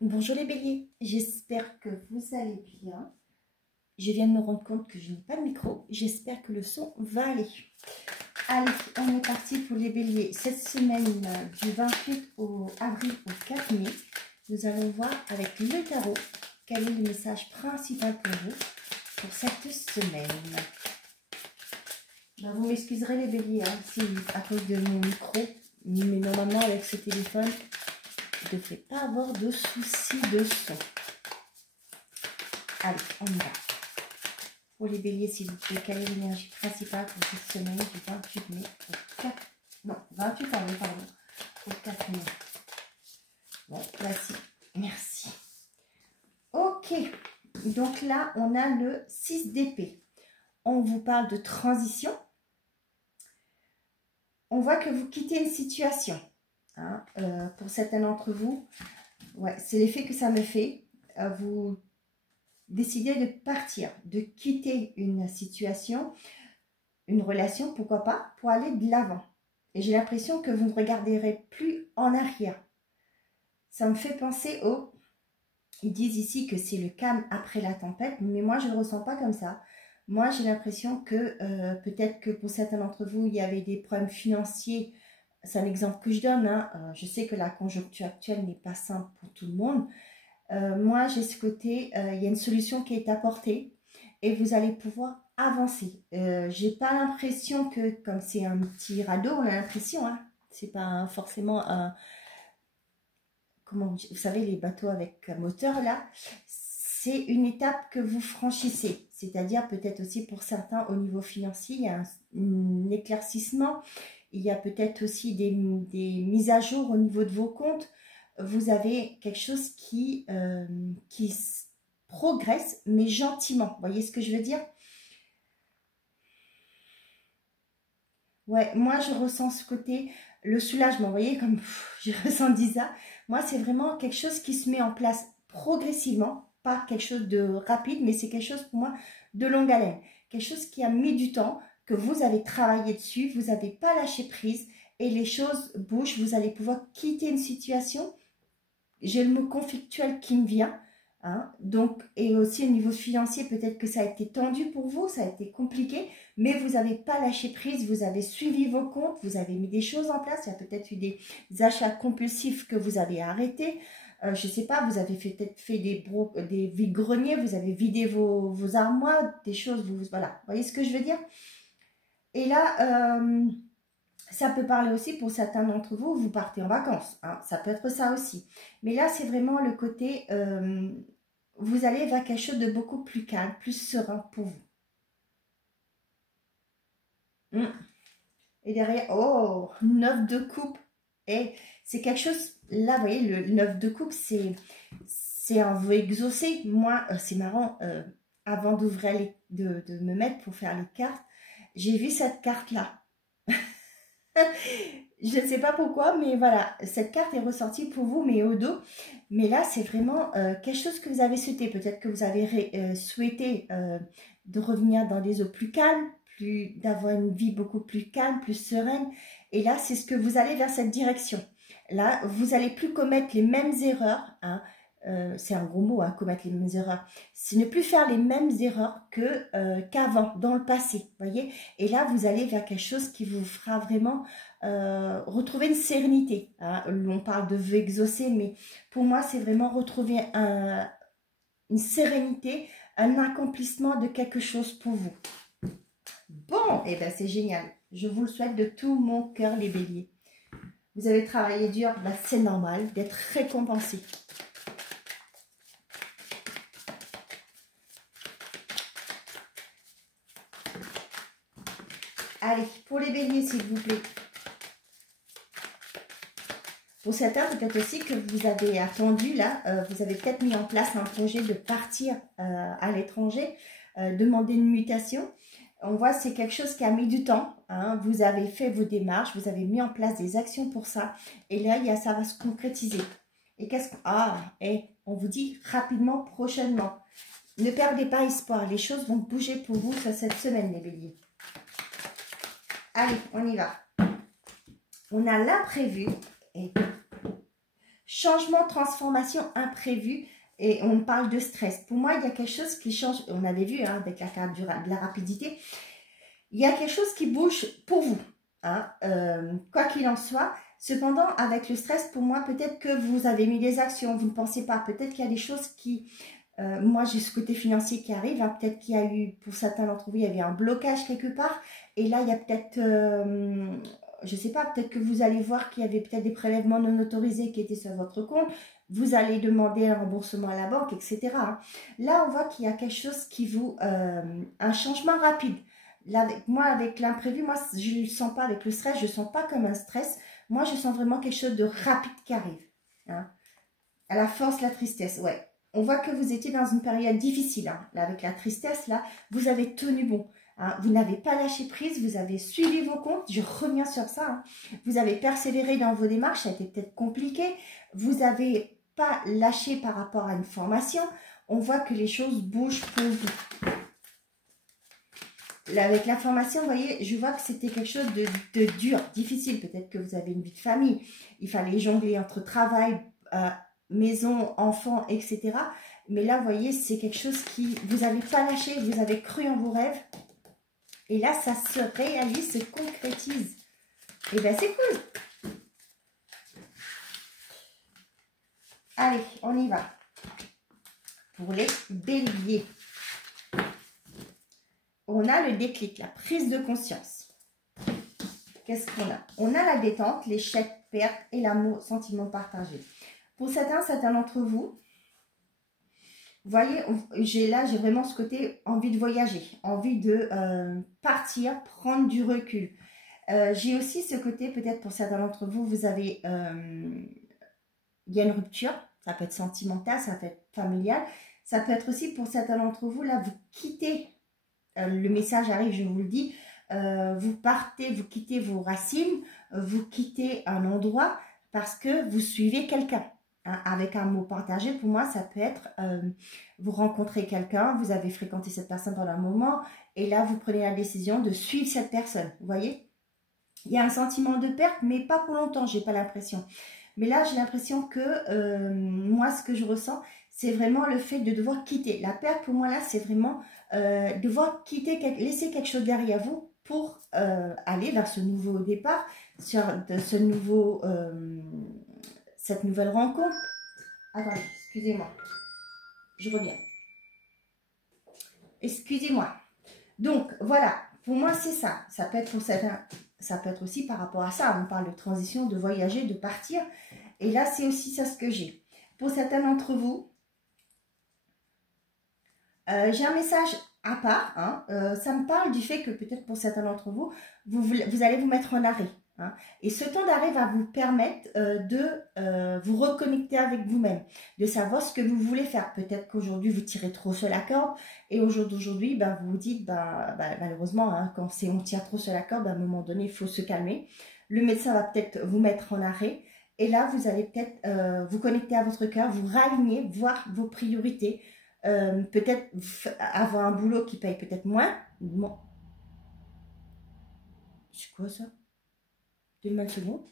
Bonjour les béliers, j'espère que vous allez bien. Je viens de me rendre compte que je n'ai pas de micro, j'espère que le son va aller. Allez, on est parti pour les béliers. Cette semaine du 28 avril au 4 mai, nous allons voir avec le tarot quel est le message principal pour vous pour cette semaine. Ben, vous m'excuserez les béliers, hein, si à cause de mon micro, mais normalement avec ce téléphone, je ne devrais pas avoir de soucis de son. Allez, on y va. Pour les béliers, s'il vous plaît, quelle est l'énergie principale pour cette semaine du 28 mai au 4... Non, 28 avril, pardon, au 4 mai. Bon, voici. Merci. Ok. Donc là, on a le 6 d'épée. On vous parle de transition. On voit que vous quittez une situation. Hein, pour certains d'entre vous, ouais, c'est l'effet que ça me fait. Vous décidez de partir, de quitter une situation, une relation, pourquoi pas, pour aller de l'avant. Et j'ai l'impression que vous ne regarderez plus en arrière. Ça me fait penser au... Ils disent ici que c'est le calme après la tempête, mais moi, je ne le ressens pas comme ça. Moi, j'ai l'impression que peut-être que pour certains d'entre vous, il y avait des problèmes financiers. C'est un exemple que je donne. Hein. Je sais que la conjoncture actuelle n'est pas simple pour tout le monde. Moi, j'ai ce côté, il y a une solution qui est apportée et vous allez pouvoir avancer. J'ai pas l'impression que, comme c'est un petit radeau, on a l'impression, hein, c'est pas forcément un... Comment, vous savez, les bateaux avec moteur, là, c'est une étape que vous franchissez. C'est-à-dire peut-être aussi pour certains, au niveau financier, il y a un éclaircissement. Il y a peut-être aussi des mises à jour au niveau de vos comptes. Vous avez quelque chose qui progresse, mais gentiment. Vous voyez ce que je veux dire? Ouais, moi, je ressens ce côté, le soulagement. Vous voyez, comme j'ai ressenti ça. Moi, c'est vraiment quelque chose qui se met en place progressivement. Pas quelque chose de rapide, mais c'est quelque chose pour moi de longue haleine. Quelque chose qui a mis du temps, que vous avez travaillé dessus, vous n'avez pas lâché prise et les choses bougent. Vous allez pouvoir quitter une situation. J'ai le mot conflictuel qui me vient. Hein, donc, et aussi au niveau financier, peut-être que ça a été tendu pour vous, ça a été compliqué, mais vous n'avez pas lâché prise, vous avez suivi vos comptes, vous avez mis des choses en place, il y a peut-être eu des achats compulsifs que vous avez arrêtés, je ne sais pas, vous avez peut-être fait des vide-greniers, vous avez vidé vos armoires, des choses, voilà, vous voyez ce que je veux dire? Et là, ça peut parler aussi pour certains d'entre vous, vous partez en vacances, hein, ça peut être ça aussi. Mais là, c'est vraiment le côté, vous allez vers quelque chose de beaucoup plus calme, plus serein pour vous. Et derrière, oh, 9 de coupe. Et c'est quelque chose, là, vous voyez, le 9 de coupe, c'est un vœu exaucé. Moi, c'est marrant, avant d'ouvrir, de me mettre pour faire les cartes, j'ai vu cette carte-là. Je ne sais pas pourquoi, mais voilà, cette carte est ressortie pour vous, mais au dos. Mais là, c'est vraiment quelque chose que vous avez souhaité. Peut-être que vous avez souhaité de revenir dans des eaux plus calmes, d'avoir une vie beaucoup plus calme, plus sereine. Et là, c'est ce que vous allez vers cette direction. Là, vous n'allez plus commettre les mêmes erreurs, hein. C'est un gros mot, hein, commettre les mêmes erreurs. C'est ne plus faire les mêmes erreurs qu'avant, dans le passé, voyez. Et là, vous allez vers quelque chose qui vous fera vraiment retrouver une sérénité. Hein. On parle de vœux exaucés, mais pour moi, c'est vraiment retrouver une sérénité, un accomplissement de quelque chose pour vous. Bon, et bien c'est génial. Je vous le souhaite de tout mon cœur, les béliers. Vous avez travaillé dur, ben c'est normal d'être récompensé. Allez, pour les béliers, s'il vous plaît. Pour certains, peut-être aussi que vous avez attendu, là, vous avez peut-être mis en place un projet de partir à l'étranger, demander une mutation. On voit que c'est quelque chose qui a mis du temps. Hein. Vous avez fait vos démarches, vous avez mis en place des actions pour ça. Et là, ça va se concrétiser. Et qu'est-ce qu'on... Ah, et on vous dit rapidement, prochainement. Ne perdez pas espoir. Les choses vont bouger pour vous sur cette semaine, les béliers. Allez, on y va. On a l'imprévu. Et changement, transformation, imprévu. Et on parle de stress. Pour moi, il y a quelque chose qui change. On avait vu hein, avec la carte de la rapidité. Il y a quelque chose qui bouge pour vous. Hein, quoi qu'il en soit. Cependant, avec le stress, pour moi, peut-être que vous avez mis des actions, vous ne pensez pas. Peut-être qu'il y a des choses qui... moi, j'ai ce côté financier qui arrive. Hein, peut-être qu'il y a eu, pour certains d'entre vous, il y avait un blocage quelque part. Et là, il y a peut-être... je ne sais pas, peut-être que vous allez voir qu'il y avait peut-être des prélèvements non autorisés qui étaient sur votre compte. Vous allez demander un remboursement à la banque, etc. Là, on voit qu'il y a quelque chose qui vous... un changement rapide. Là, moi, avec l'imprévu, moi, je ne le sens pas avec le stress. Je ne le sens pas comme un stress. Moi, je sens vraiment quelque chose de rapide qui arrive. Hein. À la force, la tristesse, ouais. On voit que vous étiez dans une période difficile. Hein. Là, avec la tristesse, là, vous avez tenu bon. Hein. Vous n'avez pas lâché prise, vous avez suivi vos comptes. Je reviens sur ça. Hein. Vous avez persévéré dans vos démarches. Ça a été peut-être compliqué. Vous n'avez pas lâché par rapport à une formation. On voit que les choses bougent pour vous. Là, avec l'information, vous voyez, je vois que c'était quelque chose de dur, difficile. Peut-être que vous avez une vie de famille. Il fallait jongler entre travail, maison, enfants, etc. Mais là, vous voyez, c'est quelque chose qui... Vous n'avez pas lâché, vous avez cru en vos rêves. Et là, ça se réalise, se concrétise. Et bien, c'est cool. Allez, on y va. Pour les béliers. On a le déclic, la prise de conscience. Qu'est-ce qu'on a? On a la détente, l'échec, perte et l'amour, sentiment partagé. Pour certains d'entre vous, vous voyez, j'ai vraiment ce côté envie de voyager, envie de partir, prendre du recul. J'ai aussi ce côté, peut-être pour certains d'entre vous, vous avez, il y a une rupture, ça peut être sentimental, ça peut être familial, ça peut être aussi pour certains d'entre vous, là, vous quittez, le message arrive, je vous le dis, vous partez, vous quittez vos racines, vous quittez un endroit parce que vous suivez quelqu'un. Hein, avec un mot partagé, pour moi, ça peut être, vous rencontrez quelqu'un, vous avez fréquenté cette personne pendant un moment, et là, vous prenez la décision de suivre cette personne. Vous voyez? Il y a un sentiment de perte, mais pas pour longtemps, j'ai pas l'impression. Mais là, j'ai l'impression que, moi, ce que je ressens, c'est vraiment le fait de devoir quitter. La perte, pour moi, là, c'est vraiment devoir quitter, laisser quelque chose derrière vous pour aller vers ce nouveau départ, sur ce nouveau... cette nouvelle rencontre. Attendez, excusez-moi. Je reviens. Excusez-moi. Donc, voilà. Pour moi, c'est ça. Ça peut être pour certains. Ça peut être aussi par rapport à ça. On parle de transition, de voyager, de partir. Et là, c'est aussi ça ce que j'ai. Pour certains d'entre vous, j'ai un message à part. Hein. Ça me parle du fait que peut-être pour certains d'entre vous, vous allez vous mettre en arrêt. Hein. Et ce temps d'arrêt va vous permettre de vous reconnecter avec vous-même, de savoir ce que vous voulez faire. Peut-être qu'aujourd'hui, vous tirez trop sur la corde et aujourd'hui, ben, vous vous dites, malheureusement, hein, quand on tire trop sur la corde, à un moment donné, il faut se calmer. Le médecin va peut-être vous mettre en arrêt et là, vous allez peut-être vous connecter à votre cœur, vous réaligner, voir vos priorités, peut-être avoir un boulot qui paye peut-être moins. C'est quoi ça? Une seconde.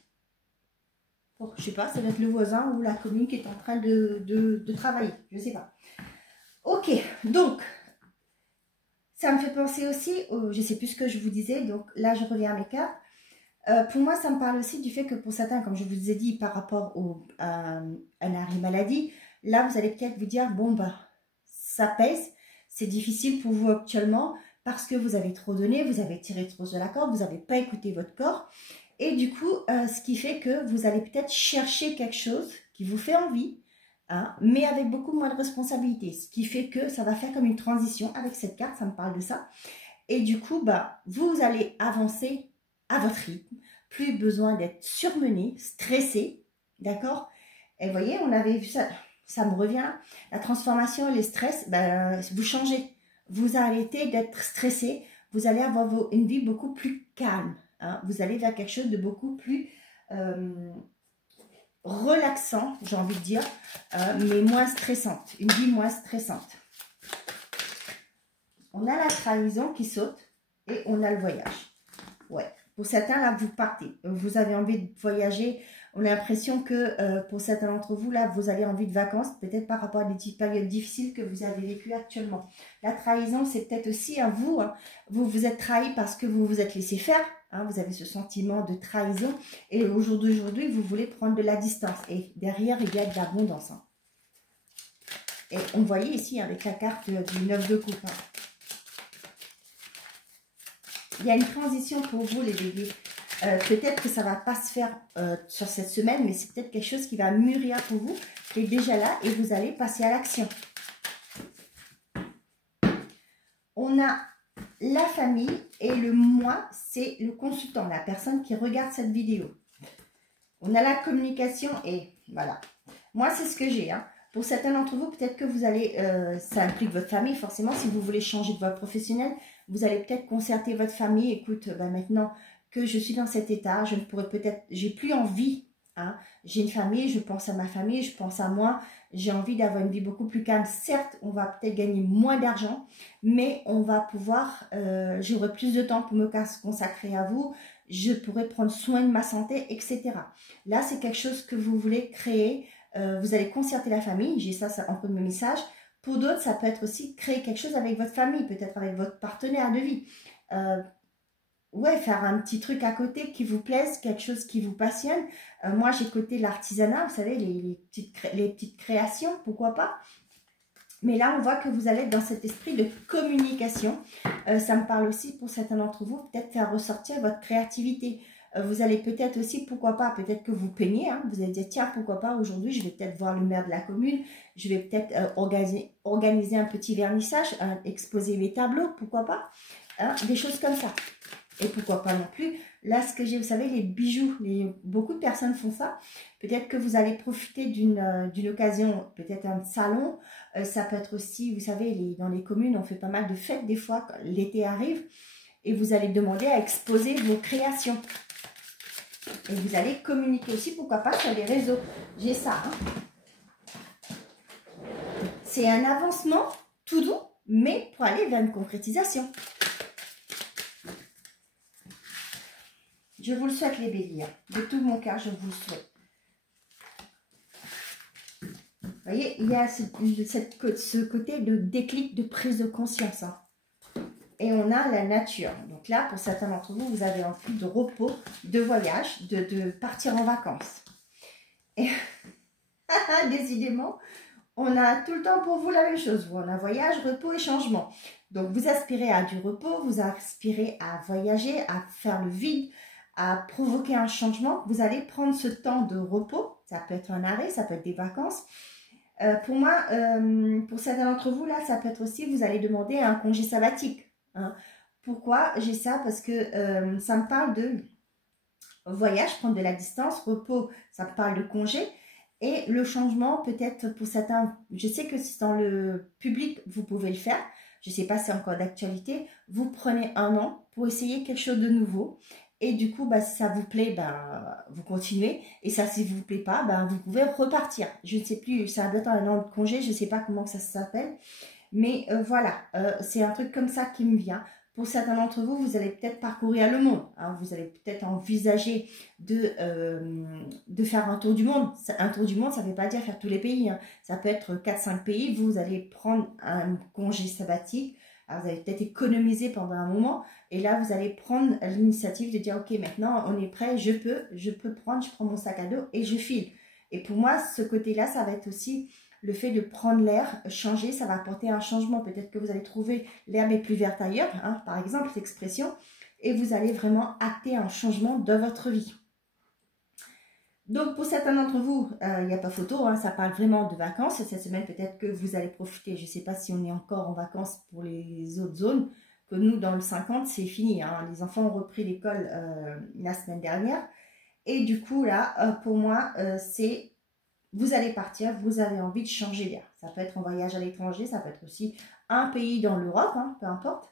Bon, je sais pas, ça doit être le voisin ou la commune qui est en train de travailler. Je sais pas. Ok, donc, ça me fait penser aussi, je sais plus ce que je vous disais, donc là je reviens à mes cartes. Pour moi, ça me parle aussi du fait que pour certains, comme je vous ai dit, par rapport à un arrêt maladie, là vous allez peut-être vous dire, bon bah, ça pèse, c'est difficile pour vous actuellement parce que vous avez trop donné, vous avez tiré trop sur la corde, vous n'avez pas écouté votre corps. Et du coup, ce qui fait que vous allez peut-être chercher quelque chose qui vous fait envie, hein, mais avec beaucoup moins de responsabilité. Ce qui fait que ça va faire comme une transition avec cette carte, ça me parle de ça. Et du coup, bah, vous allez avancer à votre rythme. Plus besoin d'être surmené, stressé, d'accord? Et vous voyez, on avait vu ça, ça me revient. La transformation, les stress, ben, vous changez. Vous arrêtez d'être stressé, vous allez avoir une vie beaucoup plus calme. Hein, vous allez vers quelque chose de beaucoup plus relaxant, j'ai envie de dire, mais moins stressante, une vie moins stressante. On a la trahison qui saute et on a le voyage. Ouais. Pour certains, là, vous partez. Vous avez envie de voyager. On a l'impression que pour certains d'entre vous, là, vous avez envie de vacances, peut-être par rapport à des périodes difficiles que vous avez vécues actuellement. La trahison, c'est peut-être aussi à vous, hein, vous vous êtes trahi parce que vous vous êtes laissé faire, hein, vous avez ce sentiment de trahison, et au jour d'aujourd'hui, vous voulez prendre de la distance. Et derrière, il y a de l'abondance. Hein. Et on voyait ici avec la carte du 9 de coupe. Hein. Il y a une transition pour vous, les béliers. Peut-être que ça ne va pas se faire sur cette semaine, mais c'est peut-être quelque chose qui va mûrir pour vous, qui est déjà là, et vous allez passer à l'action. On a la famille, et le moi, c'est le consultant, la personne qui regarde cette vidéo. On a la communication, et voilà. Moi, c'est ce que j'ai, hein. Pour certains d'entre vous, peut-être que vous allez, ça implique votre famille, forcément, si vous voulez changer de voie professionnelle, vous allez peut-être concerter votre famille. Écoute, ben maintenant que je suis dans cet état, je ne pourrais peut-être, j'ai plus envie, hein. J'ai une famille, je pense à ma famille, je pense à moi, j'ai envie d'avoir une vie beaucoup plus calme. Certes, on va peut-être gagner moins d'argent, mais on va pouvoir, j'aurai plus de temps pour me consacrer à vous, je pourrais prendre soin de ma santé, etc. Là, c'est quelque chose que vous voulez créer. Vous allez concerter la famille, j'ai ça, c'est un peu de mes messages. Pour d'autres, ça peut être aussi créer quelque chose avec votre famille, peut-être avec votre partenaire de vie. Ouais, faire un petit truc à côté qui vous plaise, quelque chose qui vous passionne. Moi, j'ai côté l'artisanat, vous savez, les petites créations, pourquoi pas. Mais là, on voit que vous allez être dans cet esprit de communication. Ça me parle aussi pour certains d'entre vous, peut-être faire ressortir votre créativité. Vous allez peut-être aussi, pourquoi pas, peut-être que vous peignez, hein, vous allez dire, tiens, pourquoi pas, aujourd'hui, je vais peut-être voir le maire de la commune, je vais peut-être organiser un petit vernissage, exposer mes tableaux, pourquoi pas, hein, des choses comme ça. Et pourquoi pas non plus, là, ce que j'ai, vous savez, les bijoux, beaucoup de personnes font ça. Peut-être que vous allez profiter d'une occasion, peut-être un salon, ça peut être aussi, vous savez, dans les communes, on fait pas mal de fêtes des fois, quand l'été arrive, et vous allez demander à exposer vos créations. Et vous allez communiquer aussi, pourquoi pas, sur les réseaux. J'ai ça. Hein. C'est un avancement tout doux, mais pour aller vers une concrétisation. Je vous le souhaite, les béliers. De tout mon cœur, je vous le souhaite. Vous voyez, il y a ce côté de déclic, de prise de conscience. Hein. Et on a la nature. Donc là, pour certains d'entre vous, vous avez envie de repos, de voyage, de partir en vacances. Et décidément, on a tout le temps pour vous la même chose. On a voyage, repos et changement. Donc vous aspirez à du repos, vous aspirez à voyager, à faire le vide, à provoquer un changement. Vous allez prendre ce temps de repos. Ça peut être un arrêt, ça peut être des vacances. Pour moi, pour certains d'entre vous, là, ça peut être aussi, vous allez demander un congé sabbatique. Hein. Pourquoi j'ai ça? Parce que ça me parle de voyage, prendre de la distance, repos, ça me parle de congé. Et le changement, peut-être pour certains, je sais que dans le public, vous pouvez le faire. Je ne sais pas si c'est encore d'actualité. Vous prenez un an pour essayer quelque chose de nouveau. Et du coup, bah, si ça vous plaît, bah, vous continuez. Et ça, si vous plaît pas, bah, vous pouvez repartir. Je ne sais plus, ça doit être un an de congé, je ne sais pas comment ça s'appelle. Mais voilà, c'est un truc comme ça qui me vient. Pour certains d'entre vous, vous allez peut-être parcourir le monde. Hein, vous allez peut-être envisager de faire un tour du monde. Un tour du monde, ça ne veut pas dire faire tous les pays. Hein. Ça peut être 4-5 pays. Vous allez prendre un congé sabbatique. Alors, vous allez peut-être économiser pendant un moment. Et là, vous allez prendre l'initiative de dire, ok, maintenant, on est prêt, je peux prendre, je prends mon sac à dos et je file. Et pour moi, ce côté-là, ça va être aussi le fait de prendre l'air, changer, ça va apporter un changement. Peut-être que vous allez trouver l'herbe est plus verte ailleurs, hein, par exemple, cette expression, et vous allez vraiment acter un changement dans votre vie. Donc, pour certains d'entre vous, il n'y a pas photo, hein, ça parle vraiment de vacances. Cette semaine, peut-être que vous allez profiter, je ne sais pas si on est encore en vacances pour les autres zones, que nous, dans le 50, c'est fini. Hein. Les enfants ont repris l'école la semaine dernière. Et du coup, là, pour moi, c'est... Vous allez partir, vous avez envie de changer d'air. Ça peut être un voyage à l'étranger, ça peut être aussi un pays dans l'Europe, hein, peu importe.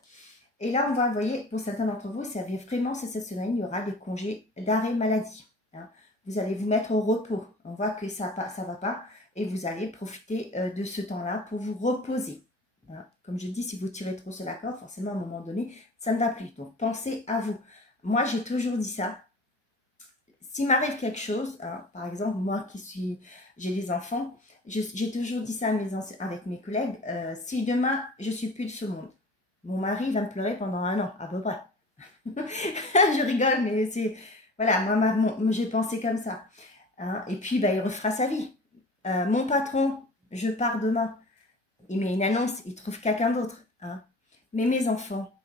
Et là, on va, vous voyez, pour certains d'entre vous, ça vient vraiment, c'est cette semaine, il y aura des congés d'arrêt maladie. Hein. Vous allez vous mettre au repos. On voit que ça ne va pas et vous allez profiter de ce temps-là pour vous reposer. Hein. Comme je dis, si vous tirez trop sur la corde, forcément, à un moment donné, ça ne va plus. Donc, pensez à vous. Moi, j'ai toujours dit ça. s'il m'arrive quelque chose, hein, par exemple, moi j'ai des enfants, j'ai toujours dit ça avec mes collègues, si demain je suis plus de ce monde, mon mari va me pleurer pendant 1 an, à peu près. Je rigole, mais c'est, voilà, moi j'ai pensé comme ça. Hein, et puis, il refera sa vie. Mon patron, je pars demain, il met une annonce, il trouve quelqu'un d'autre. Hein. Mais mes enfants,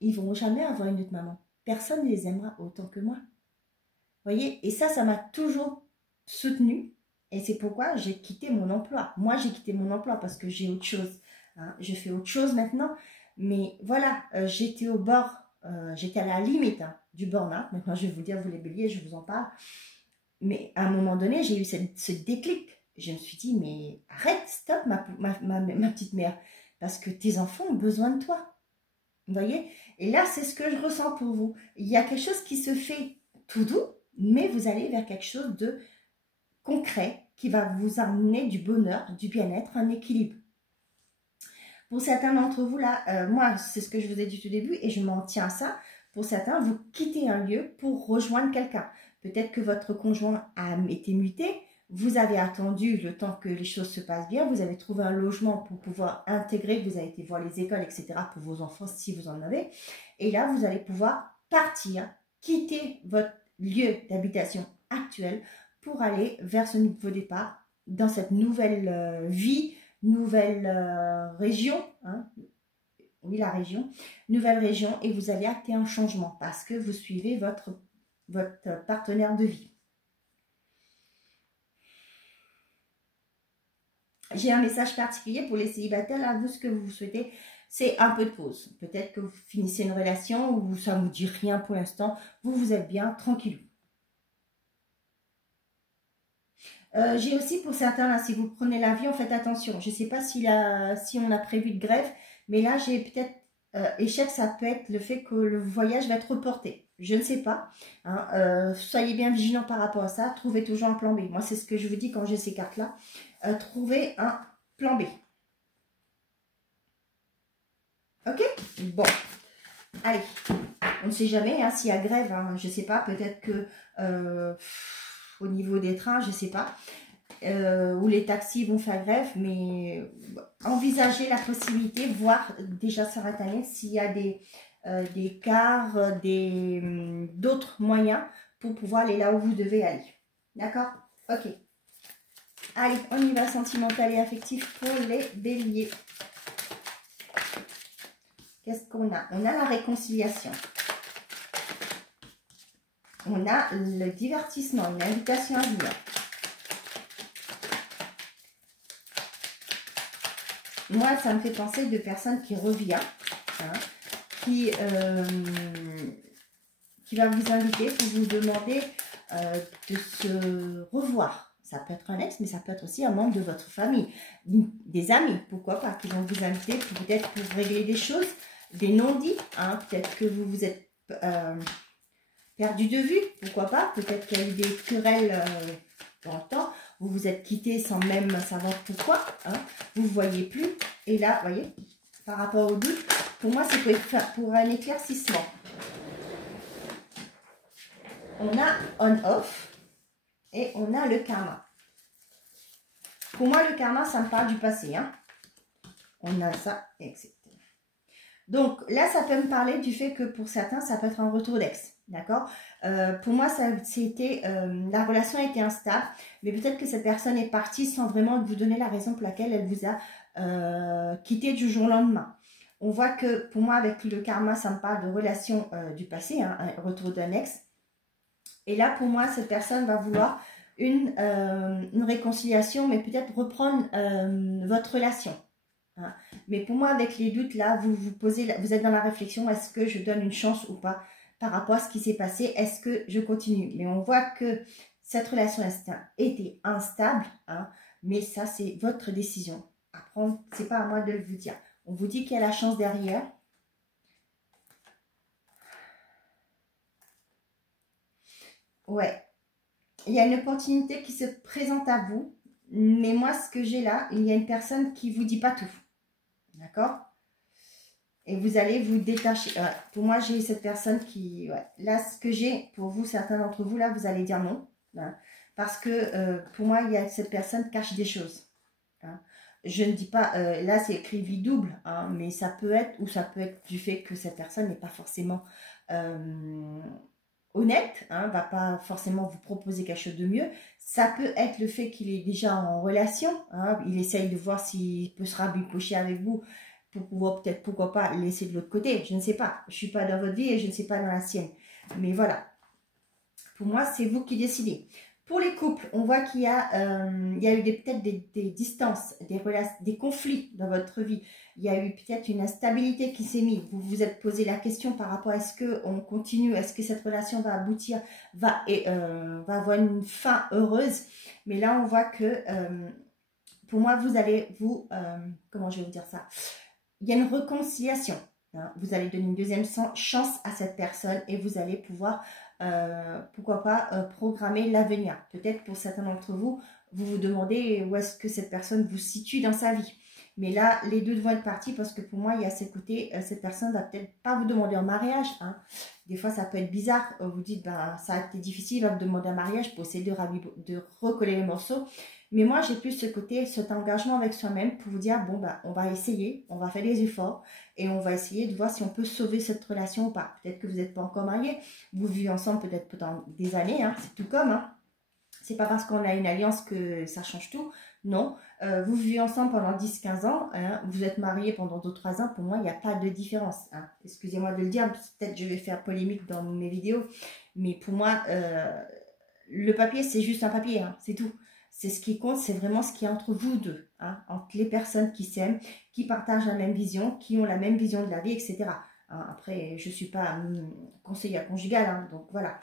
ils vont jamais avoir une autre maman. Personne ne les aimera autant que moi. Vous voyez, et ça m'a toujours soutenue. Et c'est pourquoi j'ai quitté mon emploi. Moi, j'ai quitté mon emploi parce que j'ai autre chose. Hein. Je fais autre chose maintenant. Mais voilà, j'étais au bord, j'étais à la limite du burn-out. Maintenant, je vais vous dire, vous les béliers, je vous en parle. Mais à un moment donné, j'ai eu ce déclic. Je me suis dit, mais arrête, stop, ma petite mère. Parce que tes enfants ont besoin de toi. Vous voyez? Et là, c'est ce que je ressens pour vous. Il y a quelque chose qui se fait tout doux, mais vous allez vers quelque chose de concret qui va vous amener du bonheur, du bien-être, un équilibre. Pour certains d'entre vous, là, moi, c'est ce que je vous ai dit tout début et je m'en tiens à ça. Pour certains, vous quittez un lieu pour rejoindre quelqu'un. Peut-être que votre conjoint a été muté, vous avez attendu le temps que les choses se passent bien, vous avez trouvé un logement pour pouvoir intégrer, vous avez été voir les écoles, etc. pour vos enfants si vous en avez. Et là, vous allez pouvoir partir, quitter votre lieu d'habitation actuel pour aller vers ce nouveau départ, dans cette nouvelle vie, nouvelle région, hein. Oui, la région, nouvelle région, et vous allez acter un changement parce que vous suivez votre partenaire de vie. J'ai un message particulier pour les célibataires, là, vous, ce que vous souhaitez, c'est un peu de pause. Peut-être que vous finissez une relation ou ça ne vous dit rien pour l'instant, vous êtes bien, tranquille. J'ai aussi pour certains, là, si vous prenez l'avion, faites attention. Je ne sais pas si on a prévu de grève, mais là, j'ai peut-être échec, ça peut être le fait que le voyage va être reporté. Je ne sais pas. Hein, soyez bien vigilants par rapport à ça. Trouvez toujours un plan B. Moi, c'est ce que je vous dis quand j'ai ces cartes-là. Trouvez un plan B. Ok? Bon. Allez. On ne sait jamais hein, s'il y a grève. Hein, je ne sais pas. Peut-être que au niveau des trains, je ne sais pas. Où les taxis vont faire grève, mais envisagez la possibilité, voir déjà cette année s'il y a des cars, d'autres moyens pour pouvoir aller là où vous devez aller. D'accord? Ok. Allez, on y va, sentimental et affectif pour les béliers. Qu'est-ce qu'on a? On a la réconciliation. On a le divertissement, une invitation à venir. Moi, ça me fait penser de personnes qui reviennent, hein, qui va vous inviter pour vous demander de se revoir. Ça peut être un ex, mais ça peut être aussi un membre de votre famille, des amis, pourquoi pas, qui vont vous inviter peut-être pour régler des choses, des non-dits, hein, peut-être que vous vous êtes perdu de vue, pourquoi pas, peut-être qu'il y a eu des querelles dans le temps, vous vous êtes quitté sans même savoir pourquoi, hein, vous ne voyez plus, et là, vous voyez, par rapport au doute, pour moi, c'est pour un éclaircissement. On a on-off et on a le karma. Pour moi, le karma, ça me parle du passé. Hein. On a ça, etc. Donc là, ça peut me parler du fait que pour certains, ça peut être un retour d'ex. D'accord? Pour moi, la relation a été instable, mais peut-être que cette personne est partie sans vraiment vous donner la raison pour laquelle elle vous a quitté du jour au lendemain. On voit que pour moi, avec le karma, ça me parle de relation du passé, hein, un retour d'un ex. Et là, pour moi, cette personne va vouloir une réconciliation, mais peut-être reprendre votre relation. Hein. Mais pour moi, avec les doutes, là, vous êtes dans la réflexion, est-ce que je donne une chance ou pas par rapport à ce qui s'est passé? Est-ce que je continue? Mais on voit que cette relation était instable, hein, mais ça, c'est votre décision à prendre. Ce n'est pas à moi de vous dire. On vous dit qu'il y a la chance derrière. Ouais, il y a une opportunité qui se présente à vous, mais moi, ce que j'ai là, il y a une personne qui ne vous dit pas tout. D'accord? Et vous allez vous détacher. Pour moi, j'ai cette personne qui... Ouais. Là, ce que j'ai, pour vous, certains d'entre vous, là, vous allez dire non. Hein, parce que pour moi, il y a cette personne qui cache des choses. Hein. Je ne dis pas... là, c'est écrit vie double. Hein, mais ça peut être... Ou ça peut être du fait que cette personne n'est pas forcément honnête. Hein, va pas forcément vous proposer quelque chose de mieux. Ça peut être le fait qu'il est déjà en relation. Hein, il essaye de voir s'il peut se rabibocher avec vous. Pour pouvoir peut-être, pourquoi pas, laisser de l'autre côté. Je ne sais pas. Je ne suis pas dans votre vie et je ne suis pas dans la sienne. Mais voilà. Pour moi, c'est vous qui décidez. Pour les couples, on voit qu'il y a eu peut-être des distances, des conflits dans votre vie. Il y a eu peut-être une instabilité qui s'est mise. Vous vous êtes posé la question par rapport à est-ce qu'on continue, est-ce que cette relation va aboutir, va avoir une fin heureuse. Mais là, on voit que, pour moi, vous allez comment je vais vous dire ça? Il y a une réconciliation. Hein. Vous allez donner une deuxième chance à cette personne et vous allez pouvoir, pourquoi pas, programmer l'avenir. Peut-être pour certains d'entre vous, vous vous demandez où est-ce que cette personne vous situe dans sa vie. Mais là, les deux vont être partis parce que pour moi, il y a ce côté, cette personne va peut-être pas vous demander en mariage. Hein. Des fois, ça peut être bizarre. Vous dites, ben, ça a été difficile, il va me demander un mariage pour essayer de recoller les morceaux. Mais moi, j'ai plus ce côté, cet engagement avec soi-même pour vous dire, bon, ben, on va essayer, on va faire des efforts et on va essayer de voir si on peut sauver cette relation ou pas. Peut-être que vous n'êtes pas encore mariés, vous vivez ensemble peut-être pendant des années, hein, c'est tout comme. Hein. C'est pas parce qu'on a une alliance que ça change tout, non. Vous vivez ensemble pendant 10-15 ans, hein, vous êtes mariés pendant 2-3 ans, pour moi, il n'y a pas de différence. Hein. Excusez-moi de le dire, peut-être je vais faire polémique dans mes vidéos, mais pour moi, le papier, c'est juste un papier, hein, c'est tout. C'est ce qui compte, c'est vraiment ce qui est entre vous deux, hein, entre les personnes qui s'aiment, qui partagent la même vision, qui ont la même vision de la vie, etc. Hein, après, je ne suis pas conseillère conjugale, hein, donc voilà.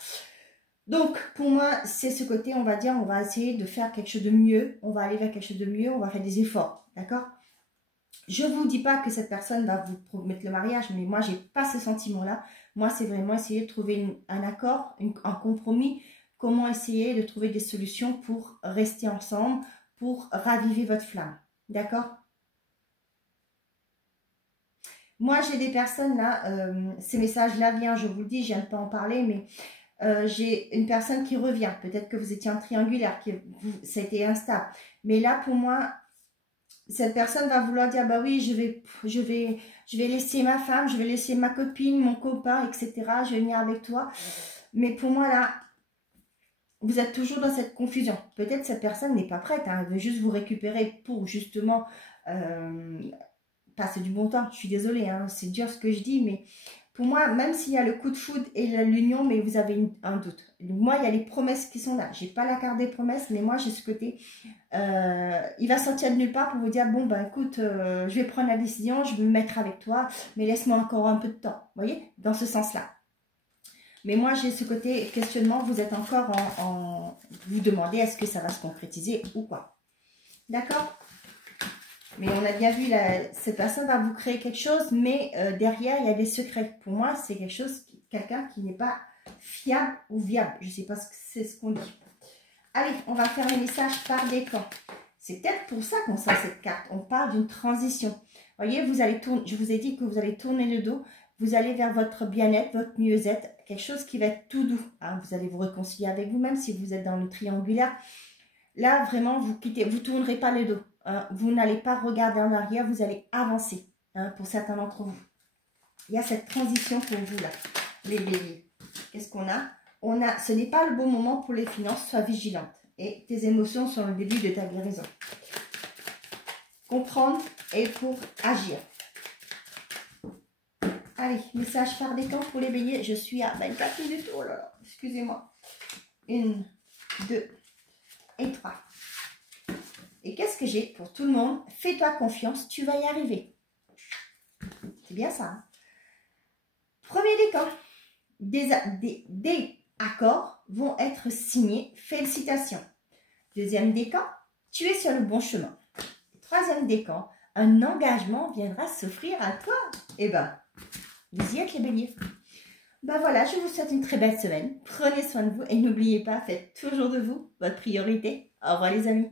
Donc, pour moi, c'est ce côté, on va dire, on va essayer de faire quelque chose de mieux, on va aller vers quelque chose de mieux, on va faire des efforts, d'accord? Je ne vous dis pas que cette personne va vous promettre le mariage, mais moi, je n'ai pas ce sentiment-là. Moi, c'est vraiment essayer de trouver un accord, un compromis. Comment essayer de trouver des solutions pour rester ensemble, pour raviver votre flamme. D'accord? Moi, j'ai des personnes là, ces messages-là viennent, je vous le dis, j'aime pas en parler, mais j'ai une personne qui revient. Peut-être que vous étiez en triangulaire, ça a été instable. Mais là, pour moi, cette personne va vouloir dire, bah oui, je vais laisser ma femme, je vais laisser ma copine, mon copain, etc. Je vais venir avec toi. Mais pour moi, là, vous êtes toujours dans cette confusion. Peut-être cette personne n'est pas prête. Hein, elle veut juste vous récupérer pour justement passer du bon temps. Je suis désolée, hein, c'est dur ce que je dis, mais pour moi, même s'il y a le coup de foudre et l'union, mais vous avez un doute. Donc, moi, il y a les promesses qui sont là. Je n'ai pas la carte des promesses, mais moi, j'ai ce côté. Il va sortir de nulle part pour vous dire, bon, ben écoute, je vais prendre la décision, je vais me mettre avec toi, mais laisse-moi encore un peu de temps. Vous voyez, dans ce sens-là. Mais moi, j'ai ce côté questionnement, vous êtes encore vous demandez est-ce que ça va se concrétiser ou pas. D'accord? Mais on a bien vu, cette personne va vous créer quelque chose, mais derrière, il y a des secrets. Pour moi, c'est quelque chose, quelqu'un qui n'est pas fiable ou viable. Je ne sais pas si c'est ce qu'on dit. Allez, on va faire les messages par décan. C'est peut-être pour ça qu'on sort cette carte. On parle d'une transition. Vous voyez, vous allez tourner, je vous ai dit que vous allez tourner le dos. Vous allez vers votre bien-être, votre mieux-être. Quelque chose qui va être tout doux. Hein. Vous allez vous réconcilier avec vous-même si vous êtes dans le triangulaire. Là, vraiment, vous ne tournerez pas le dos. Hein. Vous n'allez pas regarder en arrière, vous allez avancer. Hein, pour certains d'entre vous. Il y a cette transition pour vous là. Les béliers. Qu'est-ce qu'on a? Ce n'est pas le bon moment pour les finances, sois vigilante. Et tes émotions sont le début de ta guérison. Comprendre et pour agir. Allez, message par décan pour les béliers. Je suis à 24 minutes. Oh là là, excusez-moi. 1, 2 et 3. Et qu'est-ce que j'ai pour tout le monde? Fais-toi confiance, tu vas y arriver. C'est bien ça. Hein? Premier décan. Des accords vont être signés. Félicitations. Deuxième décan, tu es sur le bon chemin. Troisième décan, un engagement viendra s'offrir à toi. Eh ben, vous y êtes les béliers. Ben voilà, je vous souhaite une très belle semaine. Prenez soin de vous et n'oubliez pas, faites toujours de vous votre priorité. Au revoir les amis.